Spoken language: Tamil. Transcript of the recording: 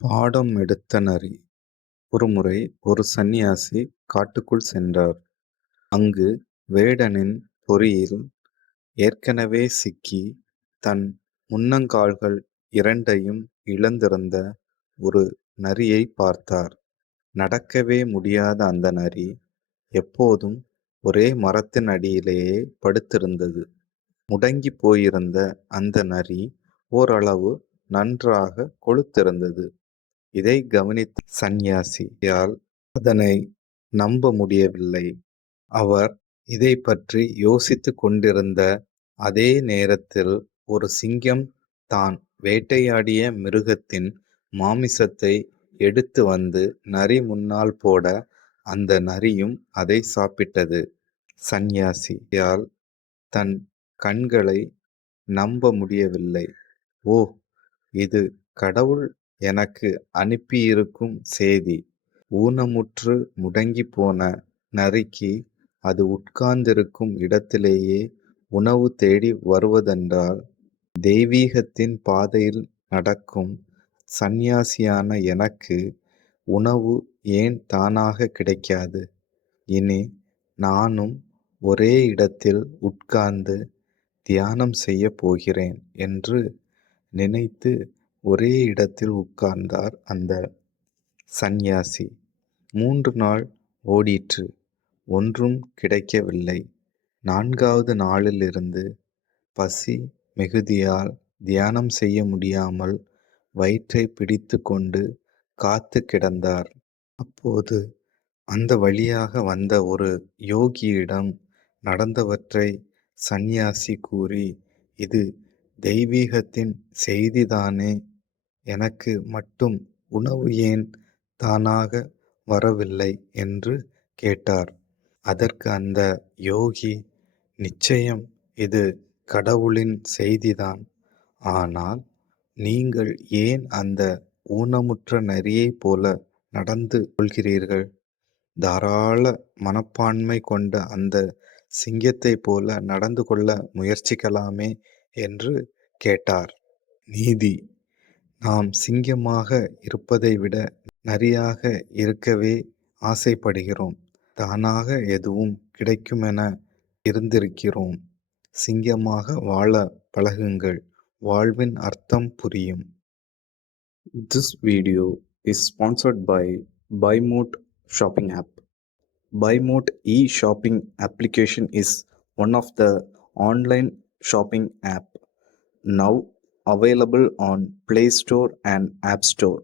பாடம் எடுத்த நரி. ஒருமுறை ஒரு சந்நியாசி காட்டுக்குள் சென்றார். அங்கு வேடனின் பொறியில் ஏற்கனவே சிக்கி தன் முன்னங்கால்கள் இரண்டையும் இழந்திருந்த ஒரு நரியை பார்த்தார். நடக்கவே முடியாத அந்த நரி எப்போதும் ஒரே மரத்தின் அடியிலேயே படுத்திருந்தது. முடங்கி போயிருந்த அந்த நரி ஓரளவு நன்றாக கொழுத்திருந்தது. இதை கவனித்த சந்நியாசியால் அதனை நம்ப முடியவில்லை. அவர் இதைப் பற்றி யோசித்துக் கொண்டிருந்த அதே நேரத்தில் ஒரு சிங்கம் தான் வேட்டையாடிய மிருகத்தின் மாமிசத்தை எடுத்து வந்து நரி முன்னால் போட அந்த நரியும் அதை சாப்பிட்டது. சந்நியாசியால் தன் கண்களை நம்ப முடியவில்லை. ஓ, இது கடவுள் எனக்கு அனுப்பியிருக்கும் செய்தி. ஊனமுற்று முடங்கிப் போன நரிக்கு அது உட்கார்ந்திருக்கும் இடத்திலேயே உணவு தேடி வருவதென்றால், தெய்வீகத்தின் பாதையில் நடக்கும் சந்நியாசியான எனக்கு உணவு ஏன் தானாக கிடைக்காது? இனி நானும் ஒரே இடத்தில் உட்கார்ந்து தியானம் செய்யப் போகிறேன் என்று நினைத்து ஒரே இடத்தில் உட்கார்ந்தார் அந்த சந்நியாசி. 3 நாள் ஓடிற்று. ஒன்றும் கிடைக்கவில்லை. 4வது நாளிலிருந்து பசி மிகுதியால் தியானம் செய்ய முடியாமல் வயிற்றை பிடித்து கொண்டு காத்து கிடந்தார். அப்போது அந்த வழியாக வந்த ஒரு யோகியிடம் நடந்தவற்றை சந்நியாசி கூறி, இது தெய்வீகத்தின் செய்திதானே, எனக்கு மட்டும் உணவு ஏன் தானாக வரவில்லை என்று கேட்டார். அதற்கு அந்த யோகி, நிச்சயம் இது கடவுளின் செய்திதான். ஆனால் நீங்கள் ஏன் அந்த ஊனமுற்ற நரியைப் போல நடந்து கொள்கிறீர்கள்? தாராள மனப்பான்மை கொண்ட அந்த சிங்கத்தைப் போல நடந்து கொள்ள முயற்சிக்கலாமே என்று கேட்டார். நீதி: நாம் சிங்கமாக இருப்பதை விட நரியாக இருக்கவே ஆசைப்படுகிறோம். தானாக எதுவும் கிடைக்குமென இருந்திருக்கிறோம். சிங்கமாக வாழ பழகுங்கள். வாழ்வின் அர்த்தம் புரியும். This video is sponsored by BuyMote shopping app. BuyMote e-shopping application is one of the online shopping app now available on Play Store and App Store.